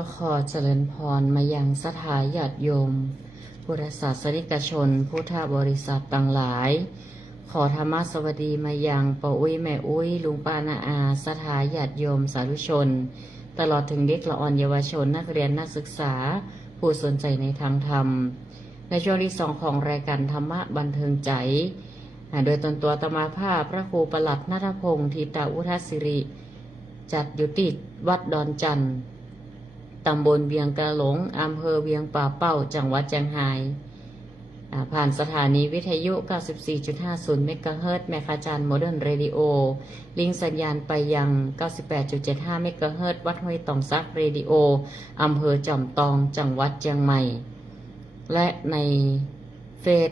ก็ขอเจริญพรมายังสถาญาติโยมพุทธศาสนิกชนพุทธบริษัทต่างหลาย ขอธรรมสวัสดีมายังป้าอุ้ยแม่อุ้ยลุงป้านาอาสถาญาติโยมสาธุชนตลอดถึงเด็กละอ่อนเยาวชนนักเรียนนักศึกษาผู้สนใจในทางธรรมในช่วงที่สองของรายการธรรมะบันเทิงใจโดยตนตัวอาตมาภาพพระครูประหลัดณัฐพงศ์ทิตาอุทัสสิริจัดอยู่ที่วัดดอนจันทร์ตำบลเวียงกะหลงอำเภอเวียงป่าเป้าจังหวัดเชียงรายผ่านสถานีวิทยุ 94.50 เมกะเฮิรตซ์แมคาจันโมเดิร์นเรดิโอลิงก์สัญญาณไปยัง 98.75 เมกะเฮิรตซ์วัดห้วยตองซักเรดิโออำเภอจอมตองจังหวัดเชียงใหม่และในเฟซ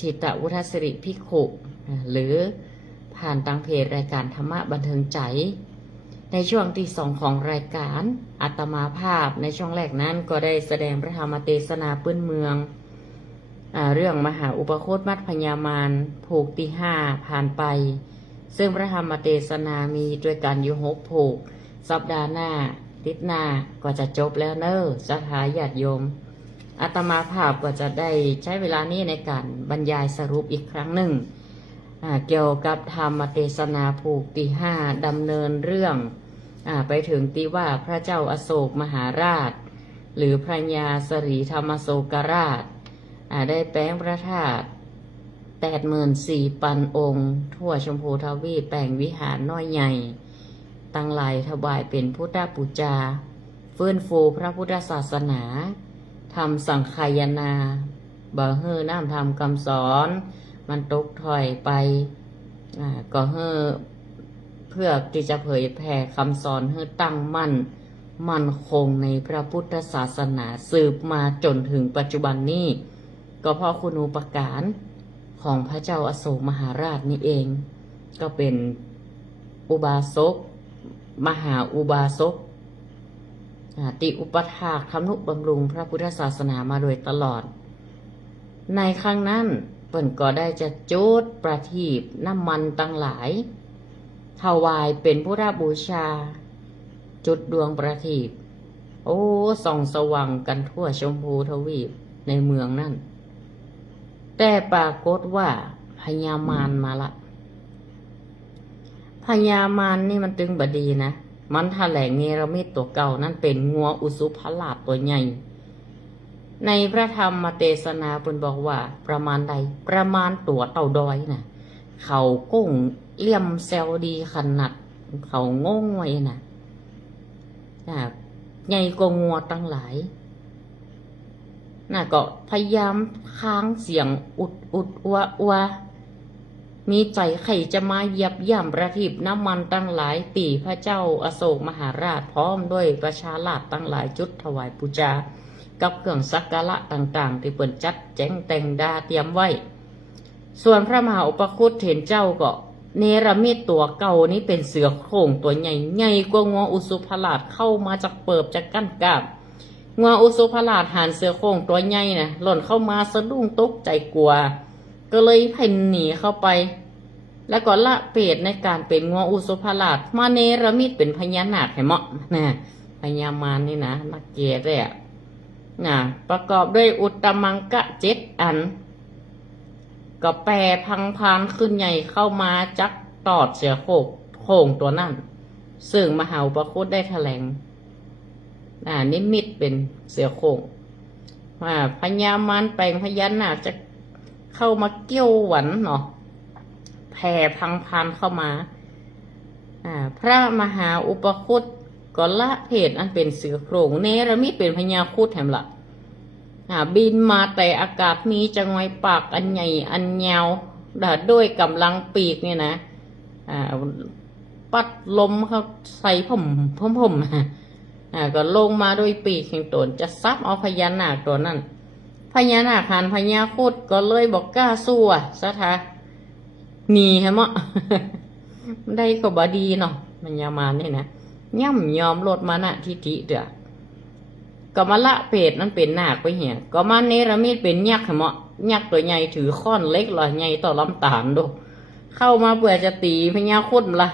ทิตอุทัสสิริภิกขุหรือผ่านทางเพจรายการธรรมะบันเทิงใจในช่วงที่สองของรายการอาตมาภาพในช่วงแรกนั้นก็ได้แสดงพระธรรมเทศนาพื้นเมืองเรื่องมหาอุปโคตมัดพญามารผูกที่5ผ่านไปซึ่งพระธรรมเทศนามีด้วยกันอยู่6ผูกสัปดาห์หน้าติดหน้าก็จะจบแล้วเนอะสถาญาติโยมอาตมาภาพก็จะได้ใช้เวลานี้ในการบรรยายสรุปอีกครั้งหนึ่งเกี่ยวกับธรรมเทศนาผูกที่5ดำเนินเรื่องไปถึงที่ว่าพระเจ้าอโศกมหาราชหรือพระญาสรีธรรมโศกราชได้แปลงพระธาตุ84,000 องค์ทั่วชมพูทวีปแปลงวิหารน้อยใหญ่ตั้งหลายถวายเป็นพุทธบูชาฟื้นฟูพระพุทธศาสนาทำสังฆายนาบ่เฮือน้ำทำคำสอนมันตกถอยไปก็เฮือเพื่อที่จะเผยแผ่คำสอนให้ตั้งมั่นคงในพระพุทธศาสนาสืบมาจนถึงปัจจุบันนี้ก็เพราะคุณูปการของพระเจ้าอโศกมหาราชนี่เองก็เป็นอุบาสกมหาอุบาสกติอุปถากทำนุบำรุงพระพุทธศาสนามาโดยตลอดในครั้งนั้นเปิ่นก็ได้จะจุดประทีปน้ำมันตั้งหลายถวายเป็นพุทธบูชาจุดดวงประทีปส่องสว่างกันทั่วชมพูทวีปในเมืองนั่นแต่ปรากฏว่าพญามารมาละพญามารนี่มันตึงบดีนะมันแถลงเนรมิตตัวเก่านั่นเป็นงัวอุสุภราชตัวใหญ่ในพระธรรมเทศนาเพิ่นบอกว่าประมาณใดประมาณตัวเต่าดอยน่ะเขาก้งเลี่ยมแซวดีขนาดเขางงไว้น่ะใหญ่กว่างัวตั้งหลายก็พยายามค้างเสียงอุดอัวมีใจใครจะมาเหยียบย่ำประทีปน้ำมันตั้งหลายตีพระเจ้าอโศกมหาราชพร้อมด้วยประชาราษฎร์ตั้งหลายจุดถวายบูชากับเครื่องสักการะต่างๆที่เปิ่นจัดแจงแต่งดาเตรียมไว้ส่วนพระมหาอุปคุตเห็นเจ้าก็เนรมิตตัวเก่านี้เป็นเสือโคร่งตัวใหญ่ใหญ่กว่างัวอุสุภราชเข้ามาจากเปิบจากกั้นกาบงัวอุสุภราชหันเสือโคร่งตัวใหญ่น่ะหล่นเข้ามาสะดุ้งตกใจกลัวก็เลยเพ่นหนีเข้าไปแล้วก็ละเพศในการเป็นงัวอุสุภราชมาเนรมิตเป็นพญานาคให้เหมาะนะพญามารนี่นะนักเกศเลยประกอบด้วยอุตตมังกะ7 อันก็แปรพังพานขึ้นใหญ่เข้ามาจักตอดเสือโคร่งตัวนั่นซึ่งมหาอุปคุตได้แถลงนิมิตเป็นเสือโคร่งพญามารแปลงพญานาคจะเข้ามาเกี้ยวหวันเนาะแผ่พังพานเข้ามาพระมหาอุปคุตก็ละเพศอันเป็นเสือโคร่งเนรมิตเป็นพญาครุฑแถมละบินมาแต่อากาศมีจังไว้ปากอันใหญ่อันยาวด้วยกำลังปีกเนี่ยนะปัดลมเขาใส่ผมก็ลงมาโดยปีกแห่งตนจะซับเอาพญานาคตัวนั้นพญานาคหันพญาครุฑก็เลยบอกกล้าสู้ซะทะหนีฮะมั้งได้ก็บดีเนาะพญามารนี่นะย่ำยอมลดมานะทิฐิเด้อก็มาละเพศนั้นเป็นนาคไปเหี้ยก็มาเนรมิตเป็นยักษ์เหมาะยักษ์ตัวใหญ่ถือค้อนเล็กลอยใหญ่ต่อลำตาลดูเข้ามาเพื่อจะตีพญาครุฑละ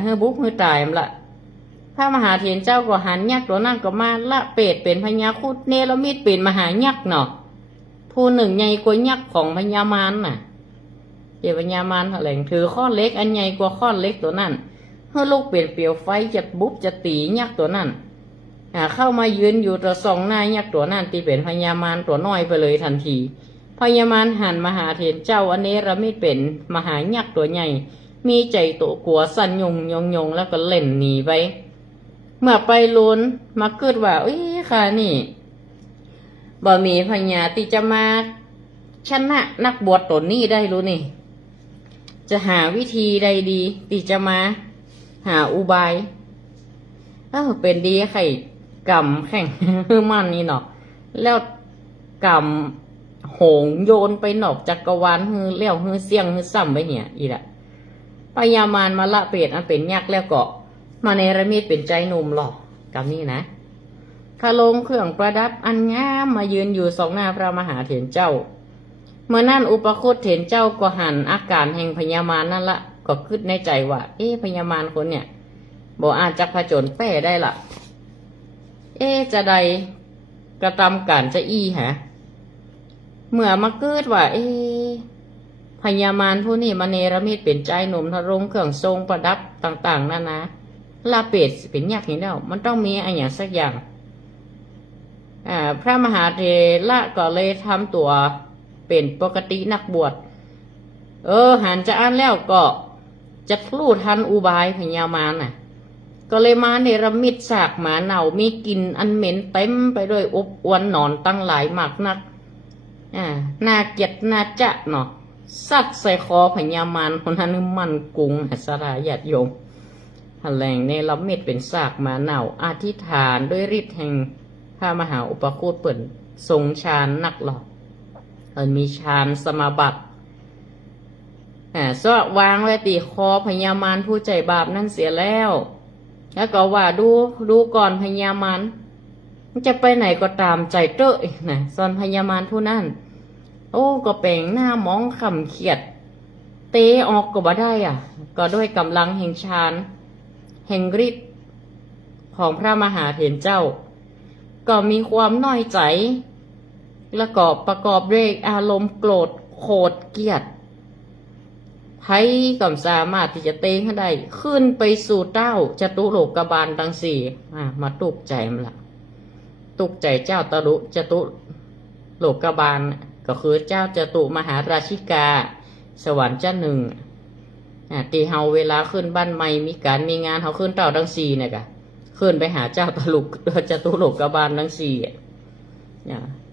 เฮ้บุกเฮ้ตายละพ พระมหาเถรเจ้าก็หันยักษ์ตัวนั่นก็มาละเปรตเป็นพญาครุฑเนรมิตเป็นมหายักษ์เนาะผู้หนึ่งใหญ่กว่ายักษ์ของพญามารน่ะเจ้าพญามารแถลงถือข้อนเล็กอันใหญ่กว่าข้อนเล็กตัวนั้นเมื่อลูกเปลี่ยนเปลวไฟจะบุบจะตียักษ์ตัวนั้นเข้ามายืนอยู่ต่อสองหน้ายักษ์ตัวนั้นตีเป็นพญามารตัวน้อยไปเลยทันทีพญามารหันมหาเถรเจ้าอเนรมิตเป็นมหายักษ์ตัวใหญ่มีใจตัวกลัวสั่นยงแล้วก็เล่นหนีไปเมื่อไปลุ้นมาเกิดว่าค่ะนี่บ่มีพญาที่จะมาชนะนักบวชตนนี้ได้รู้นี่จะหาวิธีใดดีที่จะมาหาอุบายเป็นดีไข่กำแข่ง มันนี่เนาะแล้วกำโหงโยนไปหนอกจักรวาลฮือเลี้ยวฮือเสียงฮือซ้ำไปเนี่ยอีละพญามารมาละเปรตอันเป็นยักษ์แล้วก็มาเนรมิตเป็นใจหนุ่มหรอกกับนี่นะคาลงเครื่องประดับอันงามมายืนอยู่สองหน้าพระมหาเถรเจ้าเมื่อนั่นอุปคุตเถรเจ้าก็หันอาการแห่งพญามารนั่นละก็คิดในใจว่าพญามารคนเนี่ยบ่อาจจะผจญแป้ได้ละจะใดกระทำการจะฮะเมื่อมาเกิดว่าพญามารผู้นี้มาเนรมิตเป็นใจหนุ่มทะรงเครื่องทรงประดับต่างๆนั่นนะลาเปดเป็นยักษ์อย่างเดียวมันต้องมีอะไรอย่างสักอย่างพระมหาเถระก็เลยทำตัวเป็นปกตินักบวชหันจะอ่านแล้วก็จะรู้ทันอุบายพญามารน่ะก็เลยมาเนรมิตสากหมาเน่ามีกลิ่นอันเหม็นเต็มไปด้วยอบอวนหนอนตั้งหลายมากนักน่าเกลียดน่าจะเนาะสัตว์ใส่คอพญามารคนนั้นมันกุงสลายญาติโยมแถลงเนรมิตเป็นสากหมาเน่าอธิษฐานด้วยฤทธิ์แห่งพระมหาอุปคุตเปิ่นทรงฌานนักหลอกมีฌานสมาบัติสวางไว้ตีคอพญามารผู้ใจบาปนั่นเสียแล้วก็ว่าดูก่อนพญามารจะไปไหนก็ตามใจเต้ยนะส่วนพญามารผู้นั้นก็แปลงหน้ามองขำเขียดเตะออกก็บ่ได้ก็ด้วยกำลังแห่งฌานแห่งฤทธิ์ของพระมหาเถรเจ้าก็มีความน้อยใจแล้วก็ประกอบด้วยอารมณ์โกรธโกรธเกลียดไพ่ก็สามารถที่จะเตงให้ได้ขึ้นไปสู่เต้าจตุโลกบาลทั้งสี่มาตุกใจมันละตุกใจเจ้าจตุโลกบาลก็คือเจ้าจตุมหาราชิกาสวรรค์เจ้าหนึ่งตีเฮาเวลาขึ้นบ้านใหม่มีการมีงานเขาขึ้นเต้าทั้งสี่เนี่ยกะขึ้นไปหาเจ้าจตุโลกบาลทั้งสี่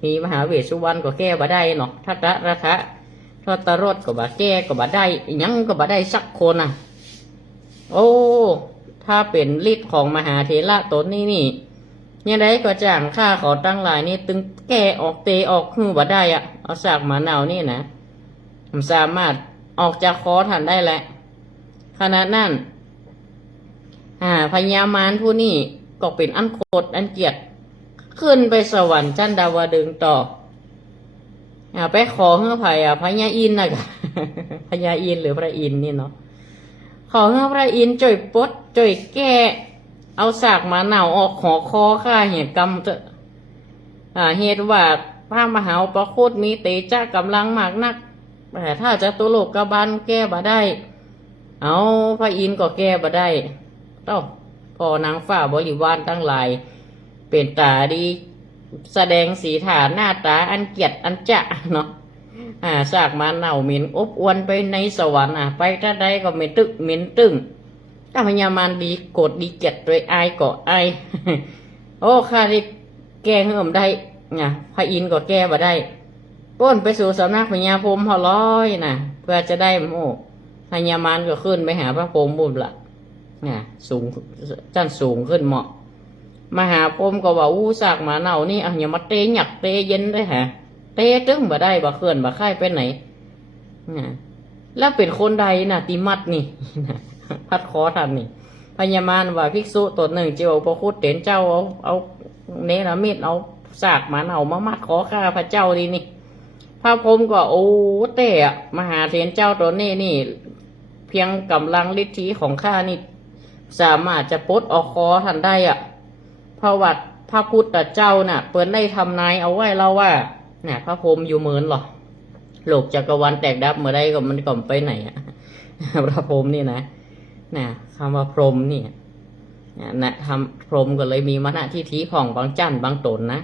มีมหาเวสสุวรรณก็แก้บ่ได้เนาะทัตระทะทตรสก็บ่แก้ก็บ่ได้ยังก็บ่ได้สักคนถ้าเป็นฤทธิ์ของมหาเถระตนนี่ยังไงก็จ้างข้าเขาตั้งหลายนี่ตึงแก้ออกเตออกหื้อบ่ได้เอาสากหมาเน่านี่นะผมสามารถออกจากคอทันได้แหละขณะนั้นพญามารผู้นี้ก็เป็นอันโคตรอันเกียรติขึ้นไปสวรรค์ชั้นดาวดึงส์ต่อไปขอเฮือไผ่พญาอินทร์นะพญาอินทร์หรือพระอินทร์นี่เนาะขอเฮือพระอินทร์ช่วยปลดช่วยแก้เอาสากหมาเน่าออกขอคอข้าเหตุกรรมเถอะเหตุว่าพระมหาอุปคุตมีเตจ้ากำลังมากนักแต่ถ้าจะตุโลกบาลแก้บ่ได้เอาพระอินทร์ก็แก้บ่ได้ต้องพอนางฟ้าบริวารตั้งหลายเป็นตาดีแสดงสีฐานหน้าตาอันเกียรติอันจะเนาะสากมาเน่าเหม็นอบอวนไปในสวรรค์ไปถ้าใดก็เหม็นตึงถ้าพญามารดีโกรธดีเกียรติโดยอายก็อายข้าที่แก้เหิมได้พระอินทร์ก็แก้บ่ได้ป้นไปสู่สำนักพญาพรหมพอร้อยเพื่อจะได้พญามารก็ขึ้นไปหาพระพรหมบุญละสูงชั้นสูงขึ้นเหมาะมหาพรหมก็ว่าสากหมาเน่านี่อย่ามาเตะหยักเตะเย็นได้เตะตึ้งบ่ได้บ่เคลื่อนบ่ค่ายไปไหนแล้วเป็นคนใดติมัดนี่พัดคอทันนี่พญามารว่าภิกษุตนหนึ่งเจ้าพระคุตเถรเจ้าเอาเนรมิตเอาสากหมาเน่ามามัดคอข้าพระเจ้าดีนี่พระพรหมก็เตะมหาเถรเจ้าตัวนี้นี่เพียงกำลังฤทธิของข้านี่ สามารถจะปลดออกคอท่านได้เพราะว่าพระพุทธเจ้าน่ะเปิ้นได้ทำนายเอาไว้แล้วว่าเนี่ยพระพรหมอยู่เหมือนหรอโลกจักรวาลแตกดับเมื่อใดก็มันก็ไปไหนพระพรหมนี่นะคำว่าพรหมนี่นะทำพรหมก็เลยมีมณฑิฐิของบางจั่นบางตนนะ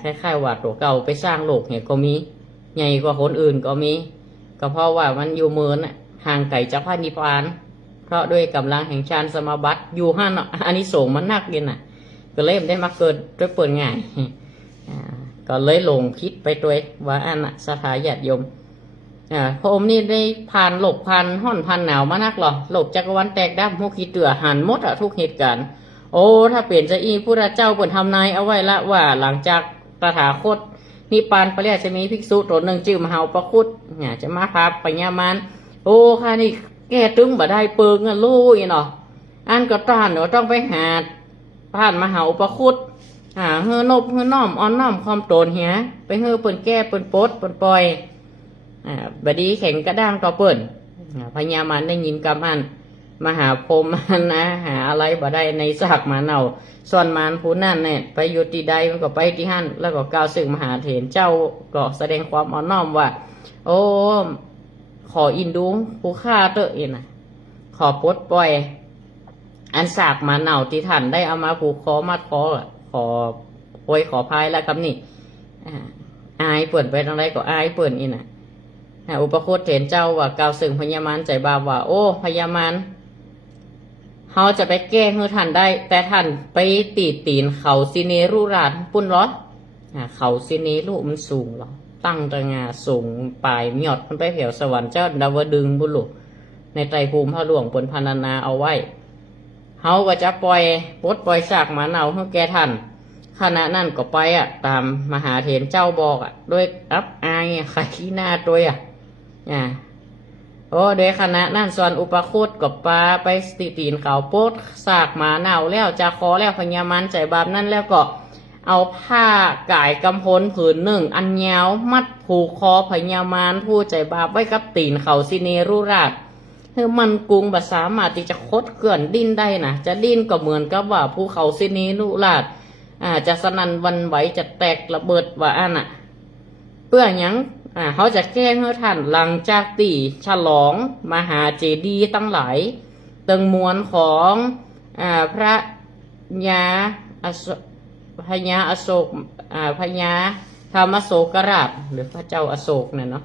คล้ายๆว่าตัวเก่าไปสร้างโลกเนี่ยก็มีใหญ่กว่าคนอื่นก็มีก็เพราะว่ามันอยู่เหมือนห่างไกลจากพระนิพพานเพราะด้วยกำลังแห่งฌานสมาบัติอยู่ห้าอานิสงส์มันนักเกินก็เลยได้มาเกิดด้วยเปิดง่ายก็เลยหลงคิดไปตัวว่าสถาญาติโยมพระองค์นี่ได้ผ่านหลบผ่านห้อนผ่านหนาวมานักหรอหลบจักรวาลแตกดับมุขีเตือหันหมดทุกเหตุการณ์โอ้ถ้าเปลี่ยนจะอีพุทธเจ้าเปิดทำนายเอาไว้ละว่าหลังจากตถาคตนิพพานไปแล้วจะมีภิกษุตนหนึ่งชื่อมหาอุปคุตจะมาพาปัญญามานโอ้ค่ะนี่แก้ตึงบ่ได้เปิงลุยเนาะอันก็ต้านเนาะต้องไปหาท่านมหาอุปคุตเฮือนบเฮือน้อมอ่อนน้อมความตนเหียไปเฮือเปิ่นแก้เปิ่นปดเปิ่นปล่อยบดีแข็งกระด้างต่อเปิ่นพญามารได้ยินกำอันมหาพรหมนะหาอะไรบ่ได้ในซากมาเน่าส่วนมารผู้นั่นเนี่ยไปอยู่ที่ใดมันก็ไปที่หั่นแล้วก็กล่าวซึ่งมหาเถรเจ้าก็แสดงความอ่อนน้อมว่าโอ้ขออินดูผู้ฆ่าเตอะอีนะขอปลดปล่อยอันซากมาเน่าที่ท่านได้เอามาผูกคอมัดคอขอโอยขอพายแล้วครับนี่อายเปิ่นไปทางใดก็อายเปิ่นอีน่ะอุปคุตเถรเจ้าว่ากล่าวซึ่งพญามารใจบาปว่าโอ้พญามารเขาจะไปแก้ให้ท่านได้แต่ท่านไปตีนเขาซิเนรุราชปุ่นเหรอเขาซิเนรุมันสูงเหรอตั้งตระงาสูงปลายมียอดมันไปแถวสวรรค์เจ้าดาวดึงบุรุษในไตรภูมิพระหลวงปนพรรณนาเอาไว้เขาก็จะปล่อยซากหมาเน่าให้แก่ท่านขณะนั้นก็ไปตามมหาเถรเจ้าบอกด้วยอับอายขายขี้หน้าตัวโอ้โดยขณะนั้นส่วนอุปคุตกับปลาไปตีนเขาโพดซากหมาเน่าแล้วจะคอแล้วพญามารใจบาปนั่นแล้วก็เอาผ้ากายกำพลผืนหนึ่งอันยาวมัดผูกคอพญามารผู้ใจบาปไว้กับตีนเขาสิเนรุราชคือมันกุงสามารถที่จะคดเกลื่อนดิ้นได้นะจะดิ้นก็เหมือนกับว่าภูเขาสิเนรุราชจะสนั่นวันไหวจะแตกระเบิดว่าเพื่อหยังเขาจะแก้ให้ท่านหลังจากตีฉลองมหาเจดีย์ตั้งหลายตึงมวลของพระญาพญาอโศกพญาธรรมโศกราชหรือพระเจ้าอโศกเนี่ยเนาะ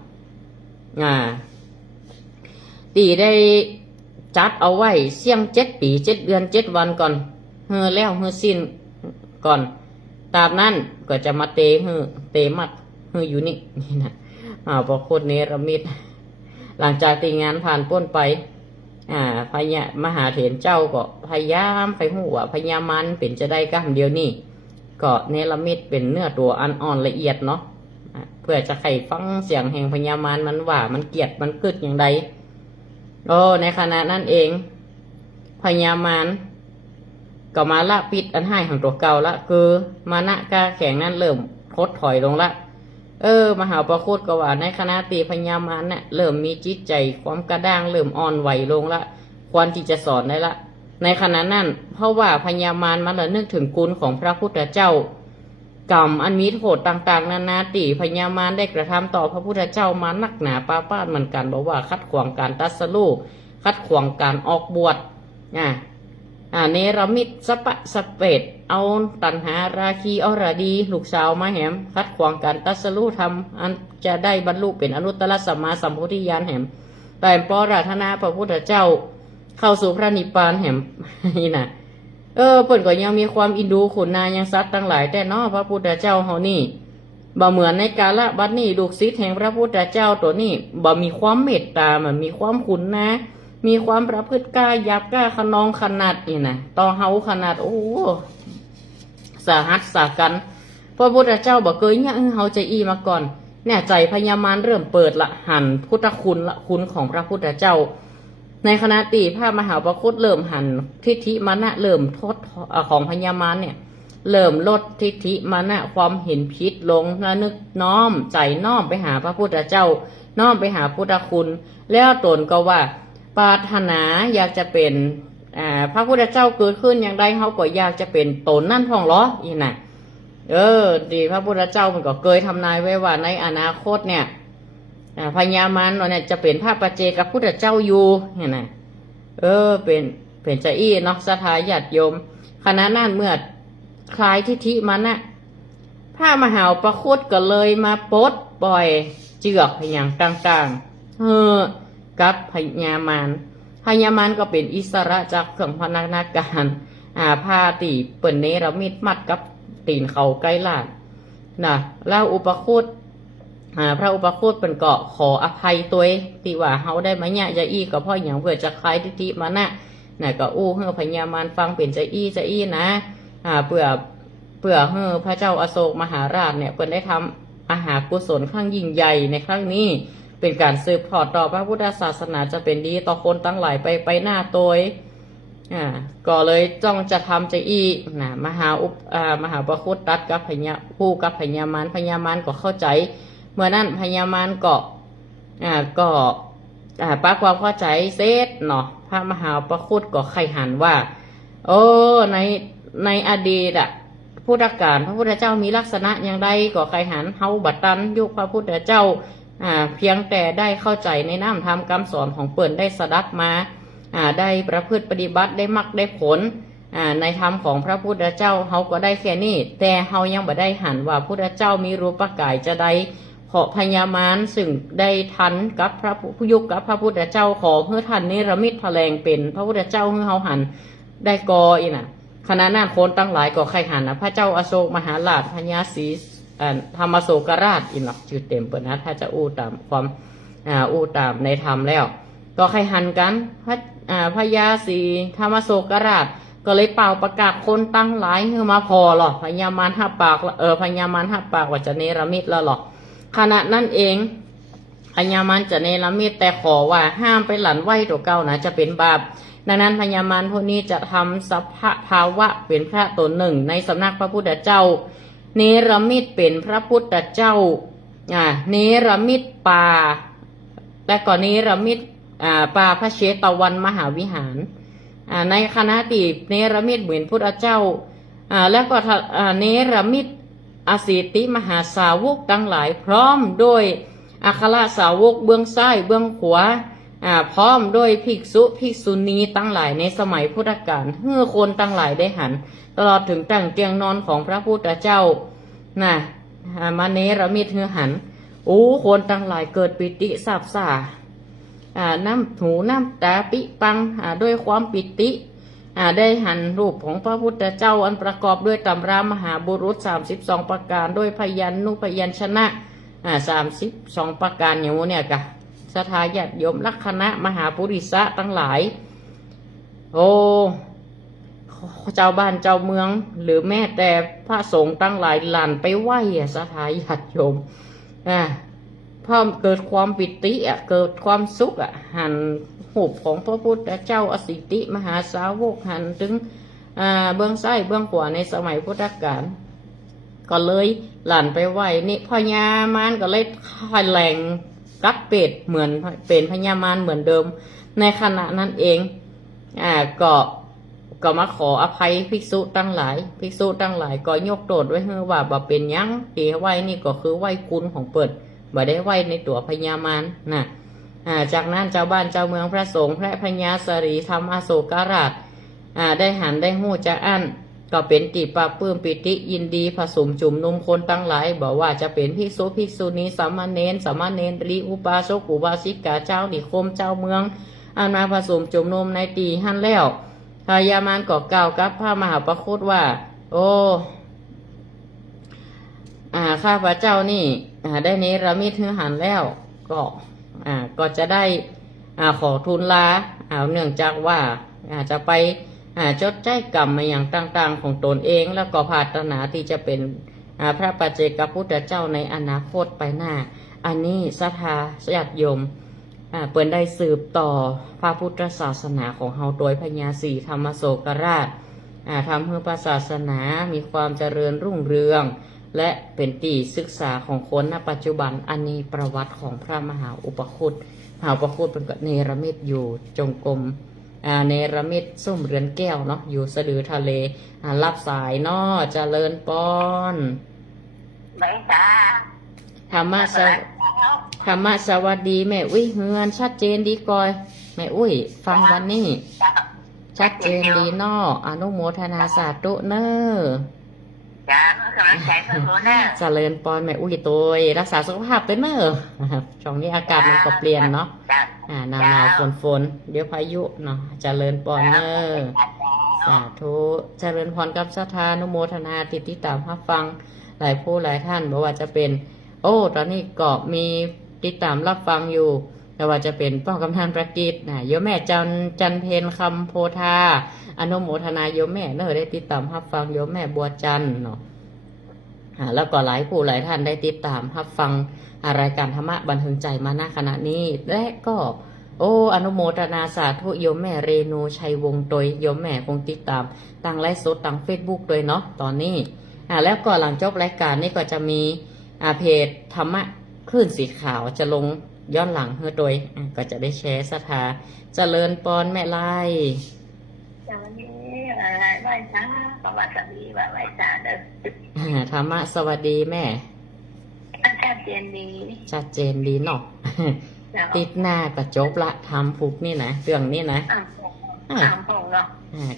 ตีได้จัดเอาไว้เสี่ยง7 ปี7 เดือน7 วันก่อนเฮือแล้วเฮือสิ้นก่อนตามนั้นก็จะมาเตมัดเฮืออยู่นี่นะพอโคตรเนรมิตหลังจากที่งานผ่านพ้นไปพญามหาเถรเจ้าก็พยายามไปหูว่าพญามารเป็นจะได้ก้ามเดียวนี่ก็เนรมิตเป็นเนื้อตัวอันอ่อนละเอียดเนาะเพื่อจะไขฟังเสียงแห่งพญามารมันว่ามันเกลียดมันกึดอย่างใดในขณะนั้นเองพญามารก็มาละปิดอันให้ของตัวเก่าละคือมานะกาแข็งนั้นเริ่มทดถอยลงละมหาประคุตก็ว่าในคณะตีพญามารเนี่ยเริ่มมีจิตใจความกระด้างเริ่มอ่อนไหวลงละควรที่จะสอนได้ละในขณะนั้นเพราะว่าพญามารมันระลึกถึงคุณของพระพุทธเจ้ากรรมอันมีโทษต่างๆนานาตีพญามารได้กระทำต่อพระพุทธเจ้ามานักหนาป้าป้าเหมือนกันบอกว่าคัดขวางการตรัสรู้คัดขวางการออกบวชเนรมิตสปะสเปดเอาตัณหาราคีอรดีลูกสาวมาแหมคัดขวางการตรัสรู้ธรรมอันจะได้บรรลุเป็นอนุตตรสัมมาสัมโพธิญาณแหมแต่ปอราธนาพระพุทธเจ้าเข้าสู่พระนิพพานแหมนี่นะเปิ่นก็ยังมีความอินดูขุนนายังซัดตั้งหลายแต่เนาะพระพุทธเจ้าเฮานี่บ่เหมือนในกาลบัดนี้ลูกศิษย์แห่งพระพุทธเจ้าตัวนี้บ่มีความเมตตามันมีความขุนนะมีความประพฤติกล้าหยาบกล้าขนองขนาดนี่นะต่อเฮาขนาดโอ้สาหัสสากันพระพุทธเจ้าบอกเคยเนี่ยเฮาใจอีมาก่อนเนี่ยใจพญามารเริ่มเปิดละหันพุทธคุณละคุณของพระพุทธเจ้าในขณะตีพระมหาประคุตเริ่มหันทิฏฐิมานะเริ่มทดของพญามารเนี่ยเริ่มลดทิฏฐิมานะความเห็นผิดลงและนึกน้อมใจน้อมไปหาพระพุทธเจ้าน้อมไปหาพุทธคุณแล้วตนก็ว่าปรารถนาอยากจะเป็น พระพุทธเจ้าเกิดขึ้นอย่างใดเขาก็อยากจะเป็นตนนั่นพ่องเหรออีน่ะดีพระพุทธเจ้ามันก็เคยทำนายไว้ว่าในอนาคตเนี่ยพญามารเนี่ยจะเป็นพระปัจเจกพุทธเจ้าอยู่เนี่ยนะเป็นใจอี้เนาะสถาญาติโยมขณะนั้นเมื่อคลายทิฐิมันน่ะพระมหาประคุตก็เลยมาปลดปล่อยเจือกอย่างต่างๆกับพญามารก็เป็นอิสระจากเครื่องพนักงานการผ้าตีเปิ่นเนรมิตมัดกับตีนเขาใกล้ลาดนะแล้วอุปคุตพระอุปคุตเป็นเกาะขออภัยตัวที่ว่าเฮาได้มาเนี่ยจะอี้ก็เพราะอย่างเพื่อจะคลายทิฐิมันน่ะก็เฮือพญามารฟังเป็นจะอี้นะเพื่อเฮือพระเจ้าอโศกมหาราชเนี่ยเพิ่นได้ทำมหากุศลครั้งยิ่งใหญ่ในครั้งนี้เป็นการสืบทอดต่อพระพุทธศาสนาจะเป็นดีต่อคนตั้งหลายไปหน้าตัวก็เลยจ้องจะทำจะอี้มหาประคุตตัดกับพญามารก็เข้าใจเมื่อนั้นพญามารก็ปรากความเข้าใจเสร็จเนาะพระมหาประคุตก็ไขหันว่าในอดีตพุทธกาลพระพุทธเจ้ามีลักษณะอย่างไรก็ไขหันเฮาบัดตันยุคพระพุทธเจ้าเพียงแต่ได้เข้าใจในน้ำธรรมคำสอนของเปิ่นได้สดับมาได้ประพฤติปฏิบัติได้มรรคได้ผลในธรรมของพระพุทธเจ้าเฮาก็ได้แค่นี้แต่เฮายังบ่ได้หันว่าพุทธเจ้ามีรูปกายจะได้ขอพญามารซึ่งได้ทันกับพระผู้ยุคกับพระพุทธเจ้าขอเพื่อท่านนิรมิตแถลงเป็นพระพุทธเจ้าเพื่อเฮาหันได้กออีน่ะขณะนั้นคนตั้งหลายก็ใครหันพระเจ้าอโศกมหาราชพญาศรีธรรมโศกราชอีน่ะชื่อเต็มเปิดนะถ้าจะอู้ตามความอู้ตามในธรรมแล้วก็ใครหันกันพญาศรีธรรมโศกราชก็เลยเป่าประกาศคนตั้งหลายเพื่อมาพอหรอพญามารหับปากพญามารหับปากว่าจะเนรมิตแล้วหรอขณะนั้นเองพญามารจะเนรมิตแต่ขอว่าห้ามไปหลั่นไหวตัวเก่านะจะเป็นบาปดังนั้นพญามารพวกนี้จะทำสภาวะเป็นพระตนหนึ่งในสำนักพระพุทธเจ้าเนรมิตเป็นพระพุทธเจ้าเนรมิตป่าและก็เนรมิตป่าพระเชตวันมหาวิหารในคณะที่เนรมิตเหมือนพุทธเจ้าแล้วก็เนรมิตอสิติมหาสาวกทั้งหลายพร้อมด้วยอัครสาวกเบื้องซ้ายเบื้องขวาพร้อมด้วยภิกษุณีตั้งหลายในสมัยพุทธกาลเพื่อคนตั้งหลายได้หันตลอดถึงตั้งเตียงนอนของพระพุทธเจ้ามาเนรมิตเฮือหันคนตั้งหลายเกิดปิติซาบซ่าน้ำหูน้ำตาปิปังด้วยความปิติได้หันรูปของพระพุทธเจ้าอันประกอบด้วยตำรามหาบุรุษ32ประการด้วยพยัญชนะ32ประการอย่างนี้เนี่ยกะสถาญาติโยมลักษณะมหาปุริสะตั้งหลายเจ้าบ้านเจ้าเมืองหรือแม้แต่พระสงฆ์ตั้งหลายหลั่นไปไหว้สถาญาติโยมพร้อมเกิดความปิติเกิดความสุขหันหูปของพระพุทธเจ้าอสิติมหาสาวกหันถึงเบื้องซ้ายเบื้องขวาในสมัยพุทธกาลก็เลยหลั่นไปไหวนี่พญามารก็เลยแถลงกับเป็ดเหมือนเป็นพญามารเหมือนเดิมในขณะนั้นเองก็มาขออภัยภิกษุตั้งหลายก็ยกโทษไว้ว่าบ่เป็นยังตีไหวนี่ก็คือไหวคุณของเปิดบ่ได้ไหวในตัวพญามารนะจากนั้นเจ้าบ้านเจ้าเมืองพระสงฆ์พระพญาสรีธรรมอโศกราชได้หันได้หู้จักอันก็เป็นติปาปื้มปิติยินดีผสมจุ่มนุมคนตั้งหลายบอกว่าจะเป็นภิกษุณีสามเณรรีอุบาสกอุบาสิกาเจ้านิคมเจ้าเมืองอันมาผสมจุ่มนุมในตีหันแล้วพญามารก็กล่าวกับพระมหาประคุตว่าข้าพระเจ้านี่ได้เนรมิตเฮือหันแล้วก็จะได้ขอทูลลาเนื่องจากว่าจะไปจดใจกรรมมาอย่างต่างๆของตนเองแล้วก็ปรารถนาที่จะเป็นพระปัจเจกพุทธเจ้าในอนาคตไปหน้าอันนี้ศรัทธาญาติโยมเปิดได้สืบต่อพระพุทธศาสนาของเฮาโดยพญาศรีธรรมโศกราชทำให้พระศาสนามีความเจริญรุ่งเรืองและเป็นที่ศึกษาของคนณปัจจุบันอันนี้ประวัติของพระมหาอุปคุตเป็นเนรมิตอยู่จงกรม เนรมิตซุ่มเรือนแก้วเนาะอยู่สะดือทะเลรับสายเนาะเจริญปอนไหนจ้าธรรมะสวธรรมะสวัสดีแม่อุ้ยเฮือนชัดเจนดีกอยแม่อุ้ยฟังวันนี้ชัดเจนดีเนาะอนุโมทนาสาธุเนอจ้ากำลังใจเพื่อนเนอเจริญปอนแม่อุ้ยตัวรักษาสุขภาพเป็นเนอช่วงนี้อากาศมันก็เปลี่ยนเนาะหนาวฝนเดี๋ยวพายุเนาะเจริญปอนเนอสาธุเจริญพรกับศรัทธานุโมทนาติดตามรับฟังหลายผู้หลายท่านบอกว่าจะเป็นโอ้ตอนนี้ก็มีติดตามรับฟังอยู่แต่ว่าจะเป็นป้องกำนันประกิตโยมแม่จันเพนคำโพธาอนุโมทนาโยมแม่เนอะได้ติดตามรับฟังโยมแม่บัวจันเนาะแล้วก็หลายผู้หลายท่านได้ติดตามรับฟังรายการธรรมะบันเทิงใจมาณขณะนี้และก็โอ้อนุโมทนาสาธุโยมแม่เรนูชัยวงศ์โดยโยมแม่คงติดตามตั้งไลฟ์สดตั้งเฟซบุ๊กโดยเนาะตอนนี้แล้วก็หลังจบรายการนี่ก็จะมีเพจธรรมะคลื่นสีขาวจะลงย้อนหลังเพื่อโดยก็จะได้แชร์ศรัทธาเจริญปอนแม่ไล่วันนี้อะไรไหว้จ้าประวัติศาสตร์ไหว้จ้าเด้อธรรมะสวัสดีแม่ชัดเจนดีชัดเจนดีเนาะติดหน้าก็จบละทำผูกนี่นะเรื่องนี้นะ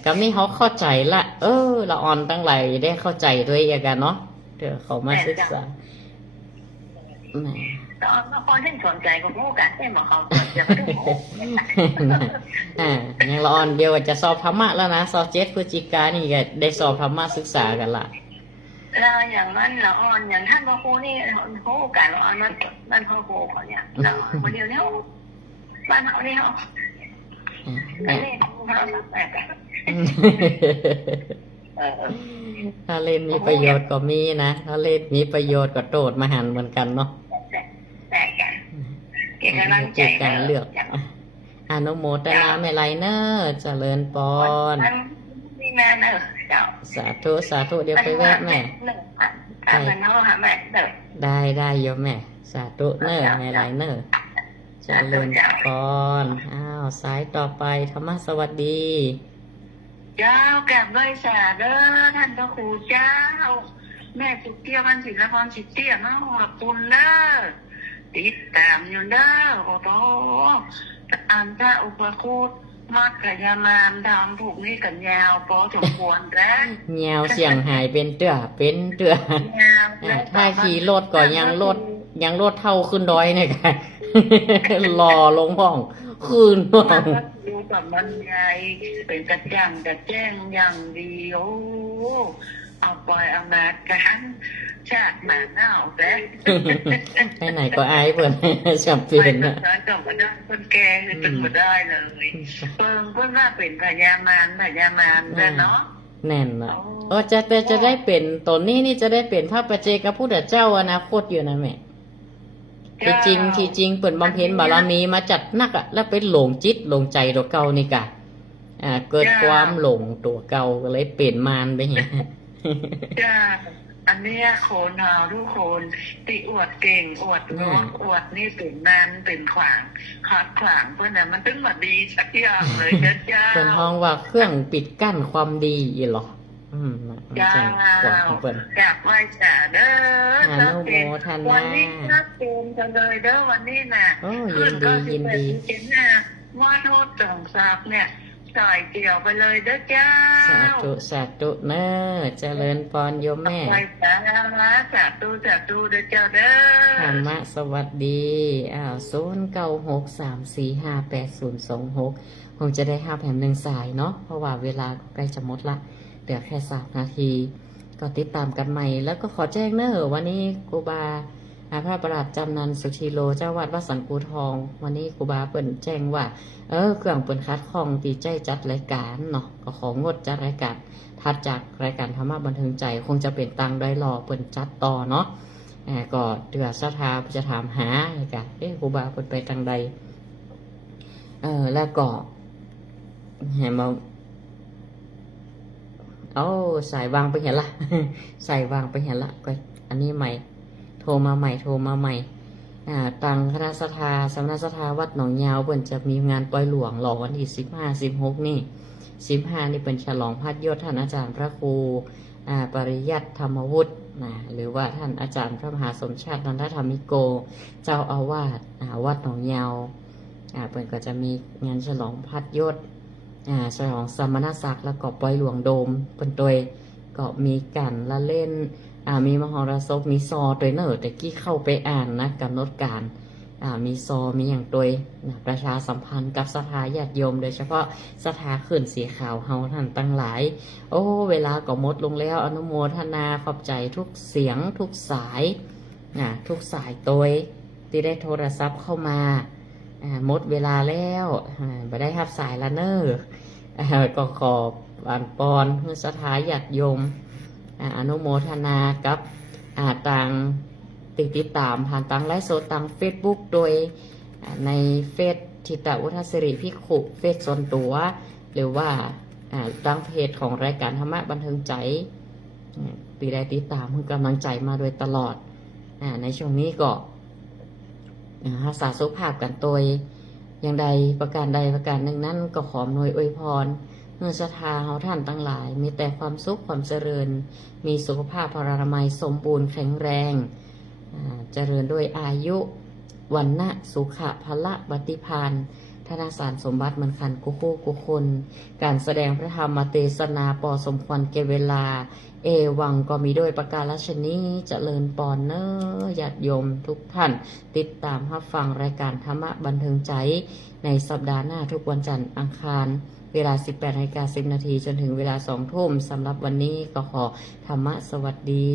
กับนี่เขาเข้าใจละละออนตั้งหลายได้เข้าใจด้วยกันเนาะเดี๋ยวเขามาศึกษาตอนมาคนที่สนใจก็รู้กันใช่ไหมเขาจะมาดูยังละออนเดียวจะสอบธรรมะแล้วนะสอบ7 พฤศจิกายนนี่ก็ได้สอบธรรมะศึกษากันละแล้วอย่างนั้นละออนอย่างท่านพระครูนี่เขาโอกาสละออนมันพระครูเขาเนี่ยละออนคนเดียวเนี่ยบ้านเขาเนี่ยถ้าเล่นมีประโยชน์ก็มีนะถ้าเล่นมีประโยชน์ก็โตดมาหันเหมือนกันเนาะแต่กันเกี่ยวกับการเลือกอนุโมทนาแม่ไรเนอร์เจริญปอนนี่แม่เนอร์สาธุสาธุเดี๋ยวไปแวะแม่ได้โยมแม่สาธุเนอร์แม่ไรเนอร์เจริญปอนสายต่อไปธรรมะสวัสดีเจ้าแก่ด้วยสาเด้อท่านพระครูเจ้าแม่สุเตี้ยพันศิลปรสิเตี้ยมาขอบคุณเด้อติดตามอยู่เด้อโอ้โหอ่านพระอุปคุตมัดกับยามามดำผูกนี่กันยาวพอสมควรแล้วยาวเสียงหายเป็นเตื้อถ้าขี่รถก็ยังรถเท่าขึ้นดอยเนี่ยค่ะรอลงห้องคืนห้องดูกับมันใหญ่เป็นกระจ่างกระแจ้งอย่างดีโอ้เอาไปเอามากันชาติหมาหน้าไปไหนก็อายเพื่อนจำเป็นนะจำไม่ได้คนแก่คือจำไม่ได้เลยเพิ่งว่าเป็นพญามารเนาะแน่นอ่ะจะได้เป็นตนนี้นี่จะได้เป็นพระปัจเจกพุทธเจ้าอนาคตอยู่นะแม่ที่จริงเปิดบำเพ็ญบารมีมาจัดนักอ่ะแล้วเป็นหลงจิตหลงใจตัวเก่านี่กะเกิดความหลงตัวเก่าก็เลยเปลี่ยนมารไปเงี้ยอันนี้โคนเอาทุกคนติอวดเก่งอวดร้อนอวดนี่เป็นนานเป็นขวางขัดขวางเพื่อนน่ะมันตึ้งมาดีสักอย่างเลยเจ้าเป็นห้องว่าเครื่องปิดกั้นความดีอีหรอจ้าอยากไหว้จ่าเด้อวันนี้นัดเต็มกันเลยเด้อวันนี้น่ะยินดีเห็นน่ะว่าโทษจงศักดิ์เนี่ยใส่เกี่ยวไปเลยเด้อเจ้าสาธุเนอเจริญพรโยมแม่สาธุเด้อเจ้าเด้อธรรมะสวัสดี0963458026คงจะได้5 แผ่น 1 สายเนาะเพราะว่าเวลาใกล้จะหมดละเหลือแค่3 นาทีก็ติดตามกันใหม่แล้วก็ขอแจ้งเนอะวันนี้ครูบาพระประหลัดจำนันสุธีโลเจ้าวัดวัดสังกูทองวันนี้ครูบาเปิ่นแจ้งว่าเครื่องเปิ่นคัดข้องตีใจจัดรายการเนาะก็ของดจัดรายการถัดจากรายการธรรมะบันเทิงใจคงจะเป็นตังได้รอเปิ่นจัดต่อเนาะก็เดือดศรัทธาจะถามหาอะไรกันครูบาเปิ่นไปตังใดแล้วก็เห็นมาสายวางไปเห็นละสายวางไปเห็นละก็อันนี้ใหม่โทรมาใหม่ ตังคณะสถาสำนักสถาวัดหนองยาวเปิ่นจะมีงานปล่อยหลวงหลอกวันที่15-16นี่15นี่เป็นฉลองพัดยศท่านอาจารย์พระครูปริยัติธรรมวุฒิหรือว่าท่านอาจารย์พระมหาสมชาตินันทธรรมิโก เจ้าอาวาสวัดหนองยาวเปิ่นก็จะมีงานฉลองพัดยศฉลองสมณศักดิ์แล้วก็ปล่อยหลวงโดมเปิ่นโดยก็มีกันละเล่นมีมหรสพมีซอตัวเนอแต่กี้เข้าไปอ่านนะกำหนดการมีซอมีอย่างตัวประชาสัมพันธ์กับสถาญาติโยมโดยเฉพาะสถาขื่นสีขาวเฮาท่านตั้งหลายโอ้เวลาก็หมดลงแล้วอนุโมทนาขอบใจทุกเสียงทุกสายทุกสายตัวที่ได้โทรศัพท์เข้ามาหมดเวลาแล้วไม่ได้รับสายละเนอก็ขอบานปอนเพื่อสถาญาติโยมอนุโมทนากับต่างติดตามผ่านทางไลฟ์สดทาง Facebook โดยในเฟซทิตาอุทัศริภิกขุเฟซส่วนตัวหรือว่าทางเพจของรายการธรรมะบันเทิงใจตีได้ติดตามให้กำลังใจมาโดยตลอดในช่วงนี้ก็รักษาสุขภาพกันตัวอย่างใดประการใดประการหนึ่งนั้นก็ขอหน่วยอวยพรเมื่อศรัทธาเฮาท่านตั้งหลายมีแต่ความสุขความเจริญมีสุขภาพพลานามัยสมบูรณ์แข็งแรงเจริญด้วยอายุวันนะสุขะพละบัติพานธนสารสมบัติมันคันกุคู่กุคนการแสดงพระธรรมเทศนาปอสมควรเกเวลาเอวังก็มีด้วยประการฉนี้เจริญปอนเนอญาติโยมทุกท่านติดตามรับฟังรายการธรรมะบันเทิงใจในสัปดาห์หน้าทุกวันจันทร์อังคารเวลา 18:10 น.จนถึงเวลา 20:00 น.สำหรับวันนี้ก็ขอธรรมะสวัสดี